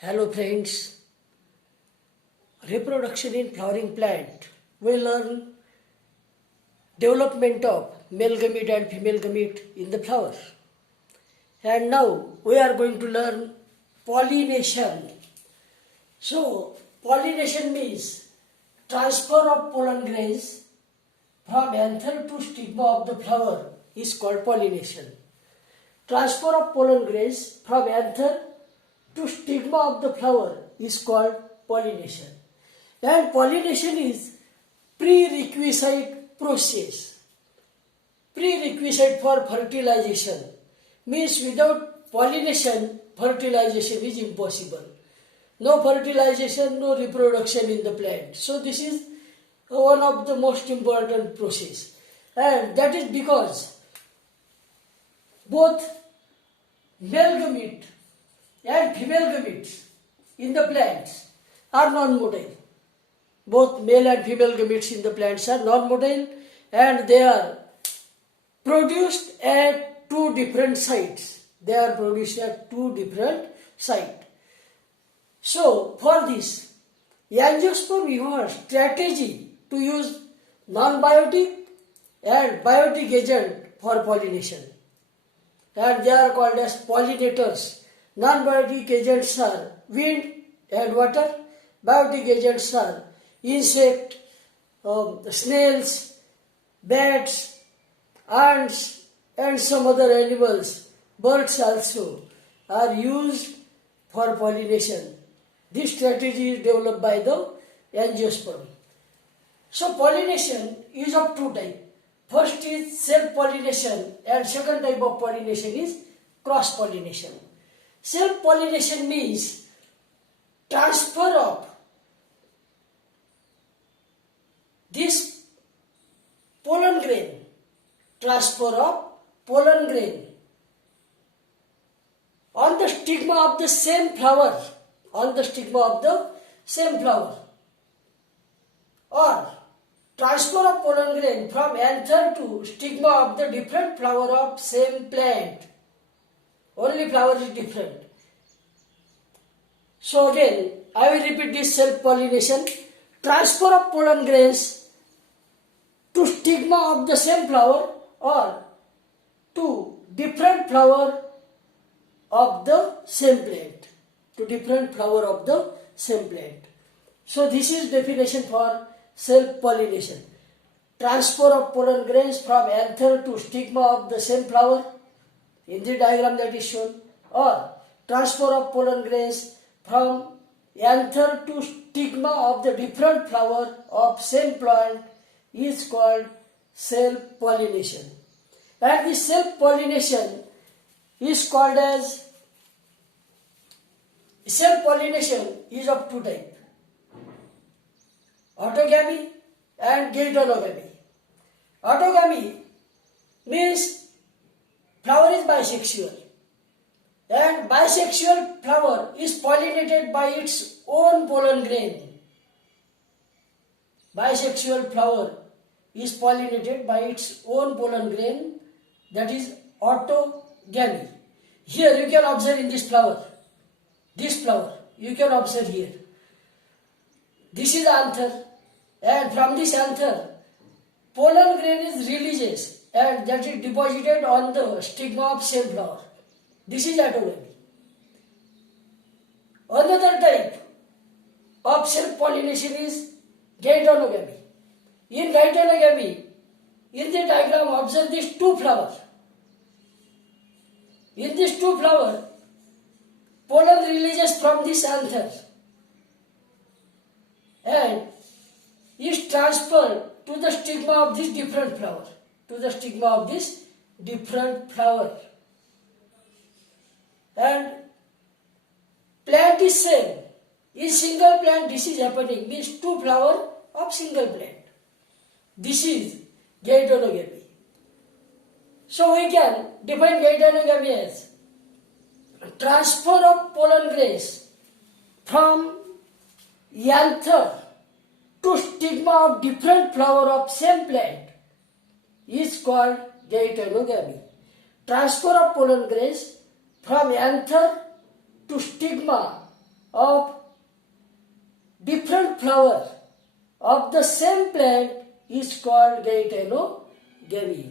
Hello friends, reproduction in flowering plant. We learn development of male gamete and female gamete in the flower. And now we are going to learn pollination. So pollination means transfer of pollen grains from anther to stigma of the flower is called pollination. Transfer of pollen grains from anther to stigma of the flower is called pollination. And pollination is prerequisite process. Prerequisite for fertilization means without pollination, fertilization is impossible. No fertilization, no reproduction in the plant. So this is one of the most important process. And that is because both male gamete and female gametes in the plants are non-motile. Both male and female gametes in the plants are non-motile and they are produced at two different sites. They are produced at two different sites. So for this, angiosperm use strategy to use non-biotic and biotic agent for pollination. And they are called as pollinators. Non-biotic agents are wind and water. Biotic agents are insect, snails, bats, ants and some other animals. Birds also are used for pollination. This strategy is developed by the angiosperm. So pollination is of two types. First is self-pollination and second type of pollination is cross-pollination. Self-pollination means transfer of this pollen grain, on the stigma of the same flower, or transfer of pollen grain from anther to stigma of the different flower of same plant. Only flower is different. So again, I will repeat this self-pollination. Transfer of pollen grains to stigma of the same flower or to different flower of the same plant. So this is definition for self-pollination. Transfer of pollen grains from anther to stigma of the same flower in the diagram that is shown, or transfer of pollen grains from anther to stigma of the different flower of same plant is called self-pollination. And this self-pollination is called as is of two types. Autogamy and geitonogamy. Autogamy means flower is bisexual and bisexual flower is pollinated by its own pollen grain. Bisexual flower is pollinated by its own pollen grain, that is autogamy. Here you can observe in this flower, you can observe here. This is anther and from this anther pollen grain is releases and that is deposited on the stigma of same flower. This is autogamy. Another type of self-pollination is geitonogamy. In geitonogamy, in the diagram observe these two flowers. In these two flowers, pollen releases from this anther and is transferred to the stigma of this different flower. And plant is same. In single plant this is happening, means two flower of single plant. This is geitonogamy. So we can define geitonogamy as transfer of pollen grains from anther to stigma of different flower of same plant is called geitonogamy. Transfer of pollen grains from anther to stigma of different flower of the same plant is called gametogamy.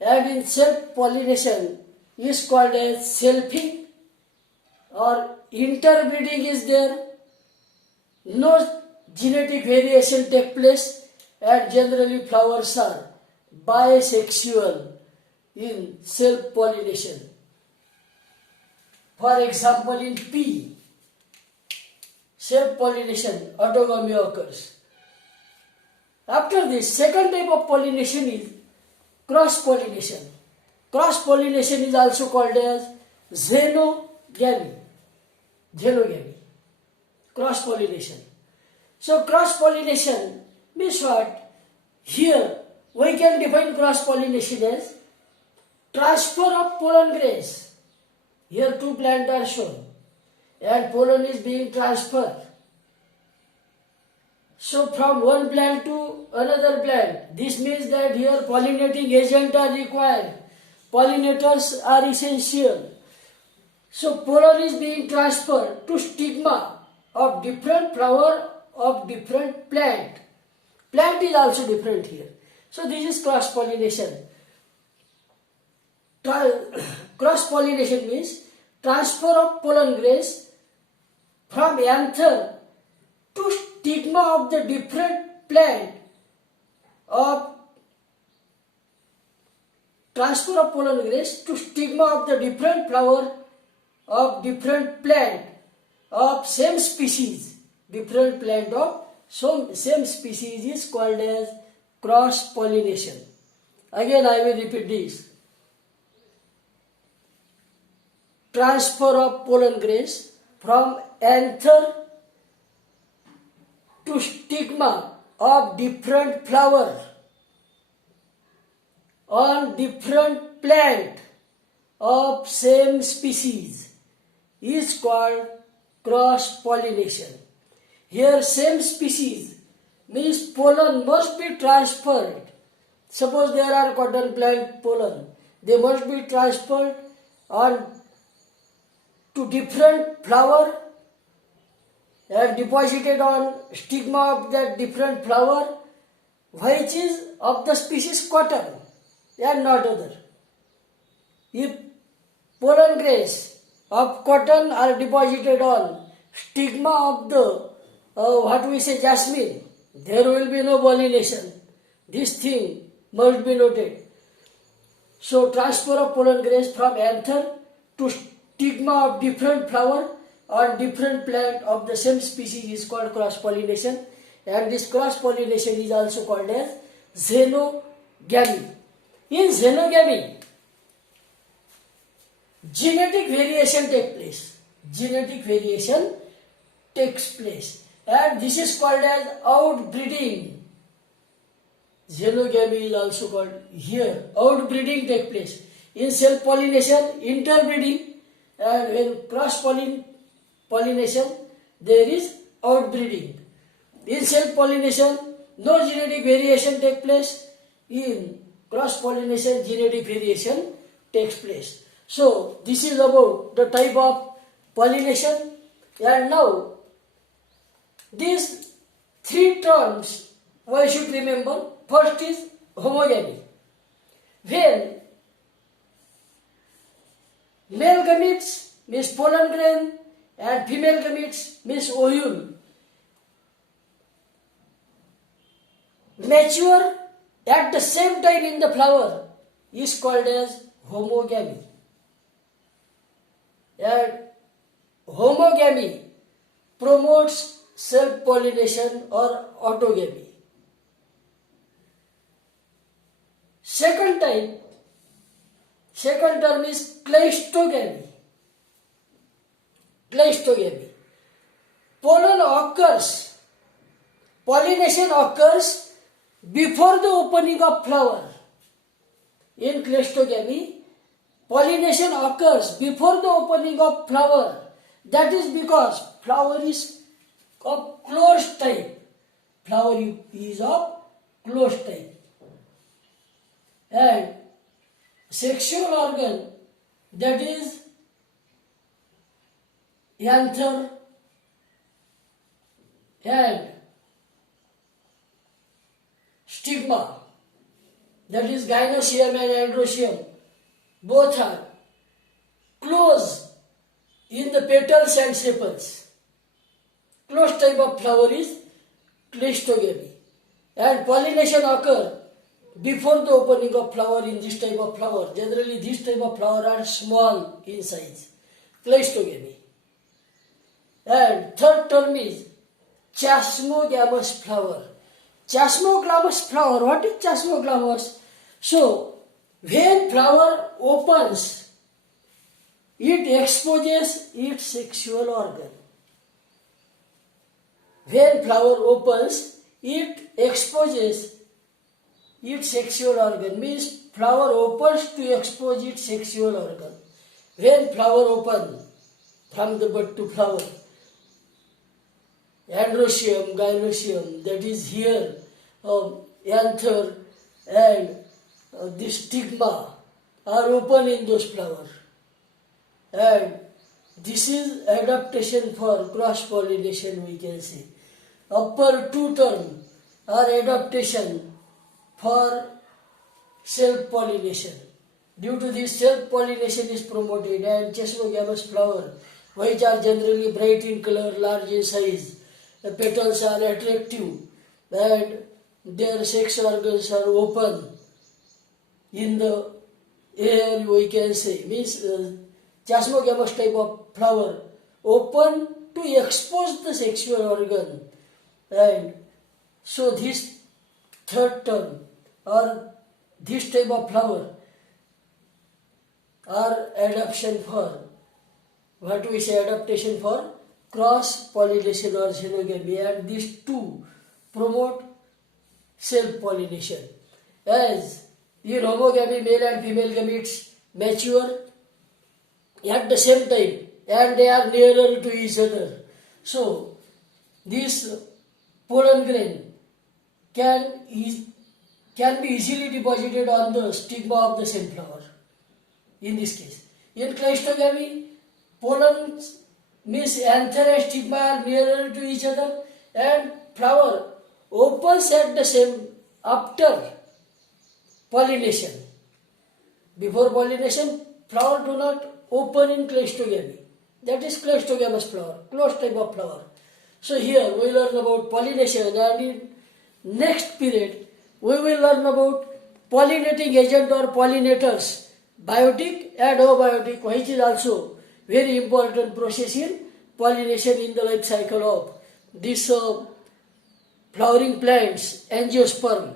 And in self-pollination is called as selfing or interbreeding is there. No genetic variation take place and generally flowers are bisexual in self-pollination. For example, in pea, self-pollination, autogamy occurs. After this, second type of pollination is cross-pollination. Cross-pollination is also called as xenogamy. Xenogamy. Cross-pollination. So cross-pollination means what? Here we can define cross-pollination as transfer of pollen grains. Here two plants are shown and pollen is being transferred. So from one plant to another plant, this means that here pollinating agents are required. Pollinators are essential. So pollen is being transferred to stigma of different flower of different plant. Plant is also different here. So this is cross-pollination. Cross-pollination means transfer of pollen grains from anther to stigma of the different plant of transfer of pollen grains to stigma of the different flower of different plant of same species. Different plant of same species is called as cross-pollination. Again I will repeat this. Transfer of pollen grains from anther to stigma of different flower on different plant of same species is called cross-pollination. Here same species means pollen must be transferred. Suppose there are cotton plant pollen, they must be transferred on to different flower and deposited on stigma of that different flower which is of the species cotton and not other. If pollen grains of cotton are deposited on stigma of the jasmine, there will be no pollination. This thing must be noted. So transfer of pollen grains from anther to stigma of different flower on different plant of the same species is called cross-pollination, and this cross-pollination is also called as xenogamy. In xenogamy, genetic variation takes place. Genetic variation takes place, and this is called as outbreeding. Xenogamy is also called here. Outbreeding takes place. In self-pollination, interbreeding, and when cross-pollination, there is outbreeding. In self-pollination, no genetic variation takes place. In cross-pollination, genetic variation takes place. So, this is about the type of pollination. And now, these three terms one should remember. First is homogamy. When male gametes means pollen grain and female gametes means ovule mature at the same time in the flower is called as homogamy. And homogamy promotes self-pollination or autogamy. Second term is cleistogamy. Cleistogamy. Pollination occurs before the opening of flower. In cleistogamy, pollination occurs before the opening of flower. That is because flower is of closed type. Flower is of closed type. And sexual organ, that is anther and stigma, that is gynoecium and androecium, both are close in the petals and sepals. Closed type of flower is cleistogamy, and pollination occur before the opening of flower in this type of flower. Generally, this type of flower are small in size, cleistogamy. And third term is chasmogamous flower. Chasmogamous flower, what is chasmogamous? So, when flower opens, it exposes its sexual organ. When flower opens, it exposes its sexual organ. Means flower opens to expose its sexual organ. When flower opens, from the bud to flower, androecium, gynoecium, that is here, anther and the stigma are open in those flowers. And this is adaptation for cross-pollination, we can say. Upper two terms are adaptation for self-pollination. Due to this, self-pollination is promoted, and chasmogamous flower, which are generally bright in color, large in size, the petals are attractive, and their sex organs are open in the air, we can say. Means chasmogamous type of flower open to expose the sexual organ. And so this third term or this type of flower are adaptation for, what we say, adaptation for cross-pollination or xenogamy, and these two promote self-pollination. As in homogamy, male and female gametes mature at the same time and they are nearer to each other. So, this pollen grain can be easily deposited on the stigma of the same flower. In this case, in cleistogamy, pollen means anther and stigma are nearer to each other, and flower opens at the same after pollination. Before pollination, flower do not open in cleistogamy. That is cleistogamous flower, closed type of flower. So here we learn about pollination, and in next period we will learn about pollinating agent or pollinators, biotic and abiotic, which is also very important process in pollination in the life cycle of this flowering plants, angiosperm.